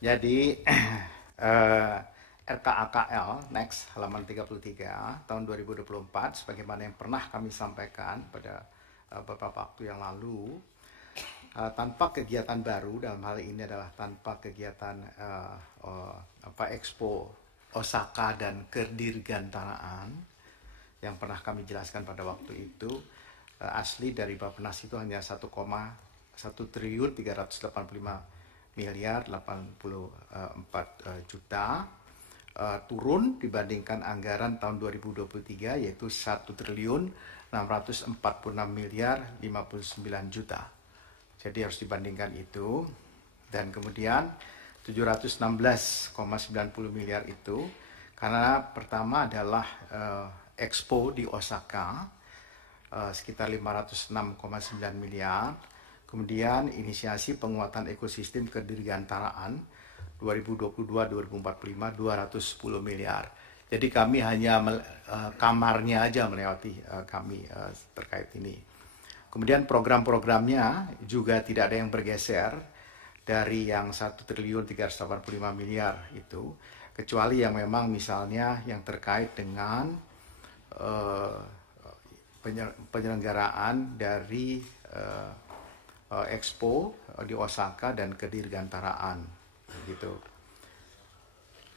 Jadi RKAKL Next halaman 33 tahun 2024 sebagaimana yang pernah kami sampaikan pada beberapa waktu yang lalu, tanpa kegiatan baru, dalam hal ini adalah tanpa kegiatan Expo Osaka dan Kedirgantaraan yang pernah kami jelaskan pada waktu itu, asli dari Bappenas itu hanya 1,1 triliun 385 miliar 84 juta, turun dibandingkan anggaran tahun 2023 yaitu 1 triliun 646 miliar 59 juta. Jadi harus dibandingkan itu. Dan kemudian 716,90 miliar itu karena pertama adalah Expo di Osaka, sekitar 506,9 miliar. Kemudian inisiasi penguatan ekosistem kedirgantaraan 2022-2045 210 miliar. Jadi kami hanya kamarnya aja melewati kami terkait ini. Kemudian program-programnya juga tidak ada yang bergeser dari yang 1 triliun 385 miliar itu, kecuali yang memang misalnya yang terkait dengan penyelenggaraan dari Expo di Osaka dan Kedirgantaraan gitu.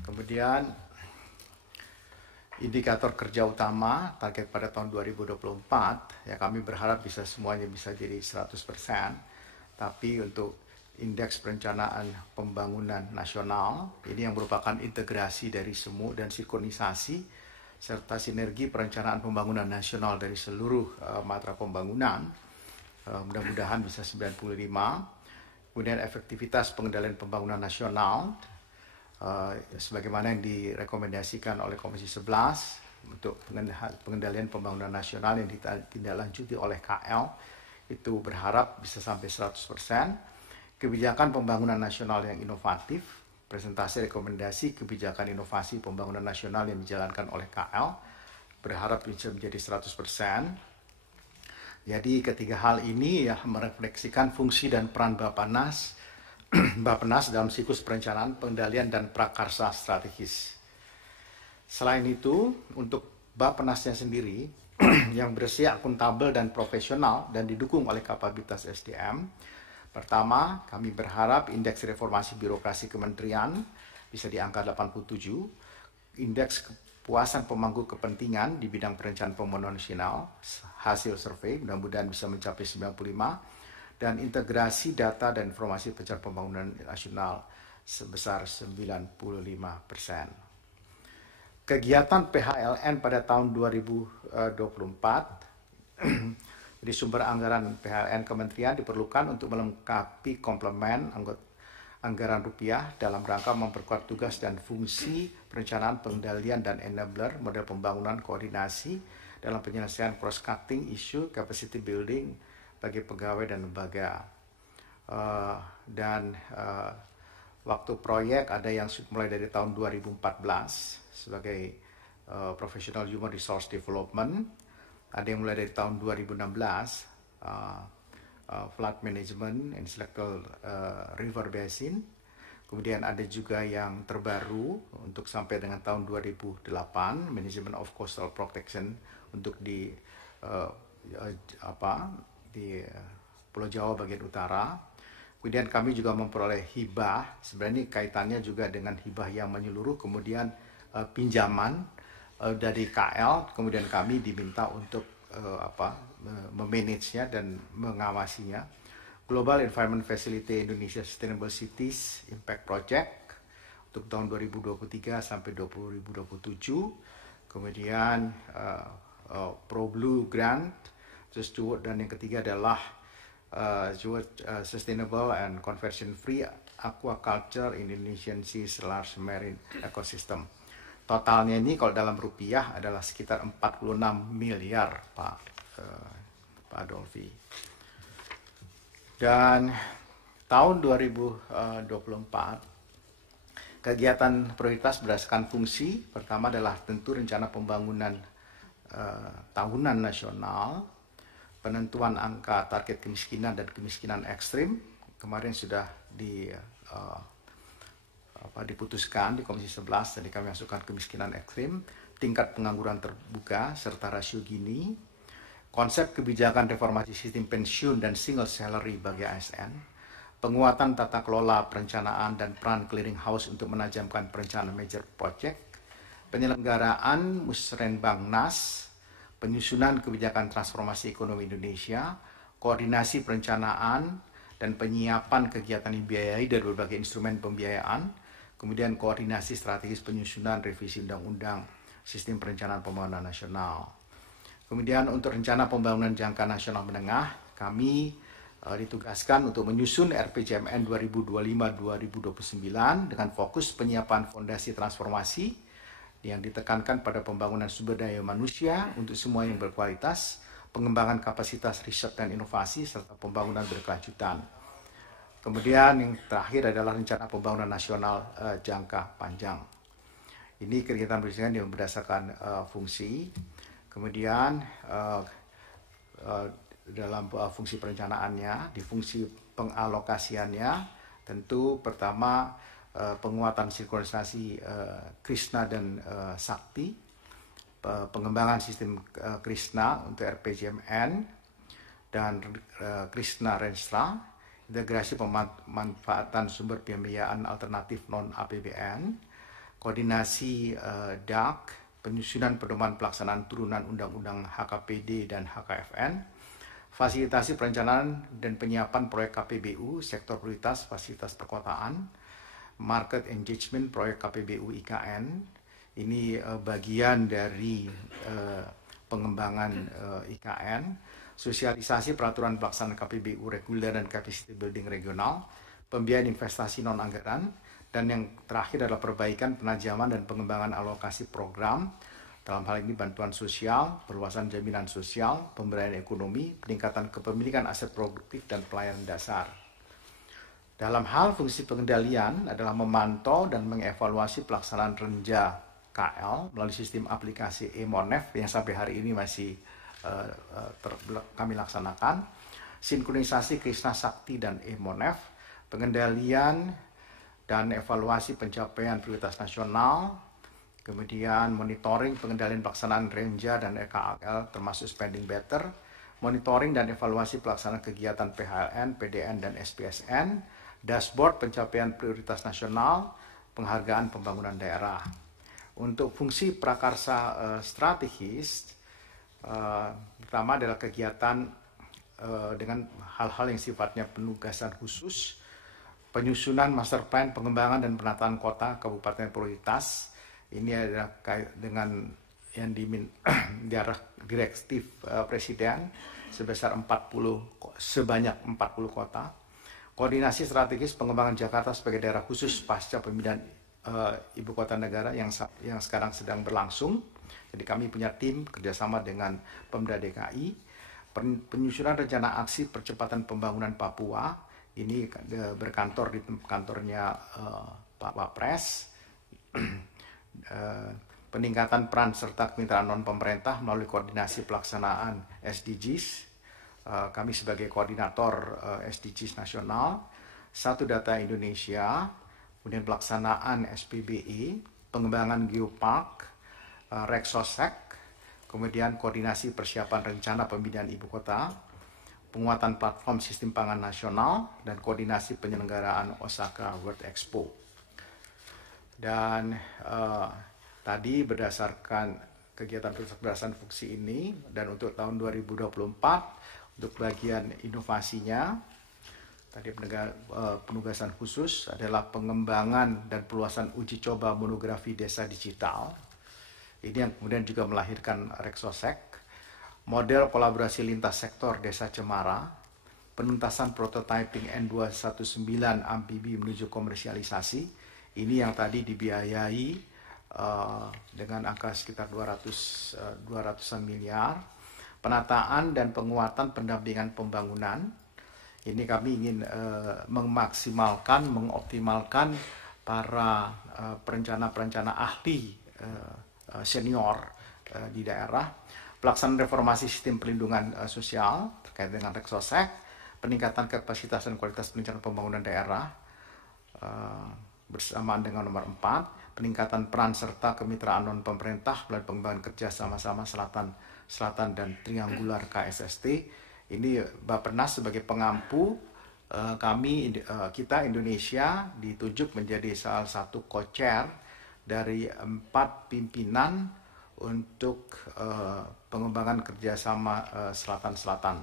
Kemudian indikator kerja utama target pada tahun 2024 ya, kami berharap bisa semuanya bisa jadi 100%, tapi untuk indeks perencanaan pembangunan nasional ini yang merupakan integrasi dari semua dan sinkronisasi serta sinergi perencanaan pembangunan nasional dari seluruh matra pembangunan, mudah-mudahan bisa 95. Kemudian efektivitas pengendalian pembangunan nasional sebagaimana yang direkomendasikan oleh Komisi 11 untuk pengendalian pembangunan nasional yang ditindaklanjuti oleh KL, itu berharap bisa sampai 100%. Kebijakan pembangunan nasional yang inovatif, presentasi rekomendasi kebijakan inovasi pembangunan nasional yang dijalankan oleh KL, berharap bisa menjadi 100%. Jadi ketiga hal ini ya merefleksikan fungsi dan peran Bappenas dalam siklus perencanaan, pengendalian, dan prakarsa strategis. Selain itu, untuk Bappenasnya sendiri yang bersih, akuntabel, dan profesional dan didukung oleh kapabilitas SDM, pertama, kami berharap indeks reformasi birokrasi kementerian bisa di angka 87, indeks kepuasan pemangku kepentingan di bidang perencanaan pembangunan nasional, hasil survei mudah-mudahan bisa mencapai 95, dan integrasi data dan informasi perencanaan pembangunan nasional sebesar 95%. Kegiatan PHLN pada tahun 2024, jadi sumber anggaran PHLN kementerian diperlukan untuk melengkapi komplement anggaran rupiah dalam rangka memperkuat tugas dan fungsi perencanaan, pengendalian, dan enabler model pembangunan koordinasi dalam penyelesaian cross-cutting isu capacity building bagi pegawai dan lembaga. Waktu proyek ada yang mulai dari tahun 2014 sebagai Professional Human Resource Development, ada yang mulai dari tahun 2016 Flood Management and Selected River Basin. Kemudian ada juga yang terbaru untuk sampai dengan tahun 2008 Management of Coastal Protection untuk di Pulau Jawa bagian utara. Kemudian kami juga memperoleh hibah, sebenarnya kaitannya juga dengan hibah yang menyeluruh, kemudian pinjaman dari KL, kemudian kami diminta untuk memanagenya dan mengawasinya. Global Environment Facility Indonesia Sustainable Cities Impact Project untuk tahun 2023 sampai 2027. Kemudian Pro-Blue Grant, dan yang ketiga adalah Sustainable and Conversion Free Aquaculture Indonesian Seas Large Marine Ecosystem. Totalnya ini kalau dalam rupiah adalah sekitar 46 miliar Pak Dolfi. Dan tahun 2024 kegiatan prioritas berdasarkan fungsi, pertama adalah tentu rencana pembangunan tahunan nasional, penentuan angka target kemiskinan dan kemiskinan ekstrim. Kemarin sudah diputuskan di Komisi 11, jadi kami masukkan kemiskinan ekstrim, tingkat pengangguran terbuka, serta rasio Gini, konsep kebijakan reformasi sistem pensiun dan single salary bagi ASN, penguatan tata kelola perencanaan dan peran clearinghouse untuk menajamkan perencanaan major project, penyelenggaraan Musrenbang NAS, penyusunan kebijakan transformasi ekonomi Indonesia, koordinasi perencanaan dan penyiapan kegiatan dibiayai dari berbagai instrumen pembiayaan, kemudian koordinasi strategis penyusunan revisi undang-undang sistem perencanaan pembangunan nasional. Kemudian untuk rencana pembangunan jangka nasional menengah, kami ditugaskan untuk menyusun RPJMN 2025-2029 dengan fokus penyiapan fondasi transformasi yang ditekankan pada pembangunan sumber daya manusia untuk semua yang berkualitas, pengembangan kapasitas riset dan inovasi, serta pembangunan berkelanjutan. Kemudian yang terakhir adalah rencana pembangunan nasional jangka panjang. Ini kegiatan perizinan yang berdasarkan fungsi. Kemudian dalam fungsi perencanaannya, di fungsi pengalokasiannya, tentu pertama penguatan sinkronisasi Krishna dan Sakti, pengembangan sistem Krishna untuk RPJMN dan Krishna Renstra, integrasi pemanfaatan sumber pembiayaan alternatif non-APBN, koordinasi DAK, penyusunan pedoman pelaksanaan turunan Undang-Undang HKPD dan HKFN, fasilitasi perencanaan dan penyiapan proyek KPBU, sektor prioritas fasilitas perkotaan, market engagement proyek KPBU IKN. Ini bagian dari pengembangan IKN, sosialisasi peraturan pelaksanaan KPBU reguler dan capacity building regional, pembiayaan investasi non-anggaran, dan yang terakhir adalah perbaikan, penajaman, dan pengembangan alokasi program, dalam hal ini bantuan sosial, perluasan jaminan sosial, pemberdayaan ekonomi, peningkatan kepemilikan aset produktif, dan pelayanan dasar. Dalam hal fungsi pengendalian adalah memantau dan mengevaluasi pelaksanaan Renja KL melalui sistem aplikasi eMonef yang sampai hari ini masih kami laksanakan, sinkronisasi Krishna Sakti dan eMonef, pengendalian dan evaluasi pencapaian prioritas nasional, kemudian monitoring pengendalian pelaksanaan Renja dan EKL termasuk spending better, monitoring dan evaluasi pelaksanaan kegiatan PHLN, PDN, dan SPSN, dashboard pencapaian prioritas nasional, penghargaan pembangunan daerah. Untuk fungsi prakarsa strategis, pertama adalah kegiatan dengan hal-hal yang sifatnya penugasan khusus, penyusunan master plan pengembangan dan penataan kota kabupaten prioritas. Ini adalah dengan yang diarah direktif Presiden sebanyak 40 kota. Koordinasi strategis pengembangan Jakarta sebagai daerah khusus pasca pemindahan ibu kota negara yang sekarang sedang berlangsung. Jadi kami punya tim kerjasama dengan Pemda DKI. Penyusunan rencana aksi percepatan pembangunan Papua. Ini berkantor di kantornya Pak Wapres. Peningkatan peran serta kemitraan non-pemerintah melalui koordinasi pelaksanaan SDGs. Kami sebagai koordinator SDGs nasional. Satu Data Indonesia, kemudian pelaksanaan SPBE, pengembangan Geopark, Rexosec, kemudian koordinasi persiapan rencana pemindahan ibu kota, penguatan platform sistem pangan nasional, dan koordinasi penyelenggaraan Osaka World Expo. Dan tadi berdasarkan kegiatan berdasarkan fungsi ini, dan untuk tahun 2024, untuk bagian inovasinya, tadi penugasan khusus adalah pengembangan dan perluasan uji coba monografi desa digital. Ini yang kemudian juga melahirkan Rexosec, model kolaborasi lintas sektor desa Cemara, penuntasan prototyping N219 amfibi menuju komersialisasi. Ini yang tadi dibiayai dengan angka sekitar 200-an miliar. Penataan dan penguatan pendampingan pembangunan. Ini kami ingin memaksimalkan, mengoptimalkan para perencana-perencana ahli senior di daerah, pelaksanaan reformasi sistem perlindungan sosial terkait dengan Rexosec, peningkatan kapasitas dan kualitas perencanaan pembangunan daerah, bersamaan dengan nomor 4, peningkatan peran serta kemitraan non pemerintah melalui pengembangan kerja sama-sama Selatan dan Triangular KSST. Ini Bappenas sebagai pengampu, kita Indonesia ditunjuk menjadi salah satu co-chair dari 4 pimpinan untuk pengembangan kerjasama Selatan-Selatan.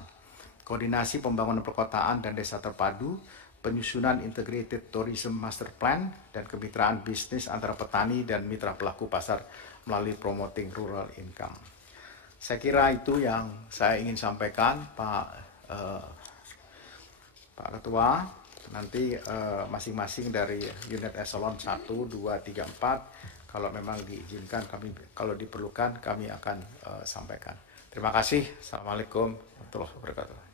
Koordinasi pembangunan perkotaan dan desa terpadu, penyusunan Integrated Tourism Master Plan, dan kemitraan bisnis antara petani dan mitra pelaku pasar melalui Promoting Rural Income. Saya kira itu yang saya ingin sampaikan, Pak Ketua. Nanti masing-masing dari unit eselon 1, 2, 3, 4, kalau memang diizinkan, kalau diperlukan kami akan sampaikan. Terima kasih. Assalamualaikum warahmatullahi wabarakatuh.